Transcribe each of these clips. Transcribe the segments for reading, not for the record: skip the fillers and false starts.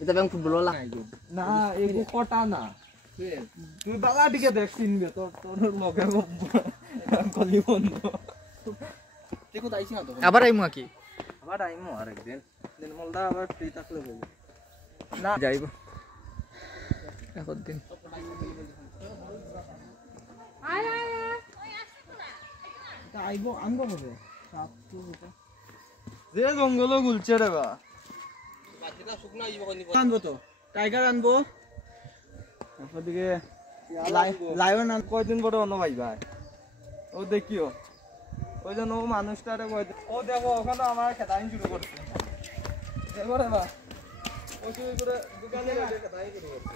এটা bank football না এগু কটা না তুই বালা দিকে দেখ চিনবে তোর লগে গলি বন্ধ তুই কোথায় আইছিস না তো আবার আইমু কি আবার আইমু আরেকদিন দিন মলদা আবার ফ্রি থাকলে বলবো না যাইব এখন দিন আইবো আনবো হবে যে জঙ্গল গুলছে রে বা আনবো তো টাইগার আনবো ওদিকে লায়ন আন কয়দিন পরে অন্য ভাই ভাই ও দেখিও ওই জন্য ও মানুষটারে কয়দিন ও দেখো ওখানে আমার খেতাইন শুরু করছে দেখো রে বা ওই করে দোকানে খেতাই শুরু করছে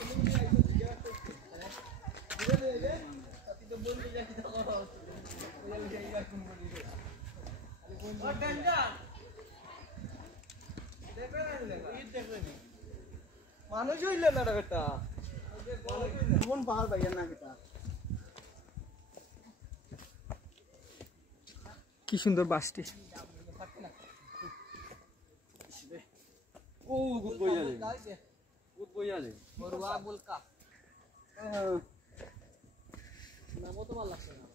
মানুষ হইলে না বেটা কোন পাহাড় ভাইয়া না বেটা কি সুন্দর বাসটি ও গুড বইয়া রে গুড বইয়া রে বড়ুয়া বলকা নামও তো ভালো লাগছে না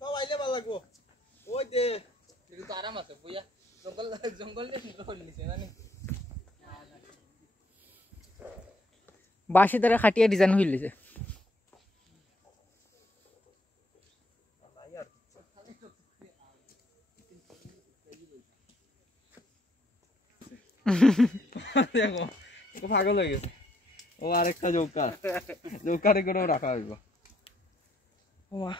সব আইলে ভালো লাগবো ওই দে কিন্তু তো আরাম আছে বইয়া জঙ্গল নিছে মানে বাসি দ্বারা খাটিয়া ডিজাইন হইলিছে দেখো ও পাগল হয়ে গেছে ও আরেকটা জোকারে করেও রাখা হইব ওমা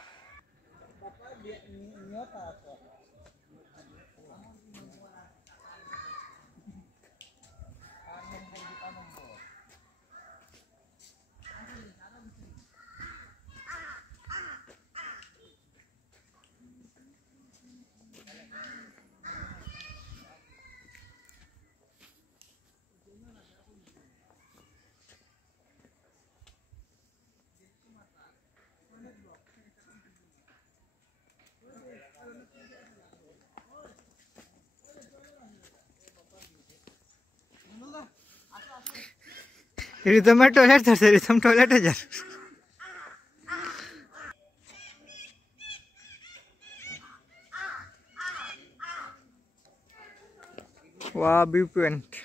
रिदम टॉयलेट धरছে रिदम टॉयलेटे जा वाह व्यू पॉइंट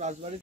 রাজবাড়ি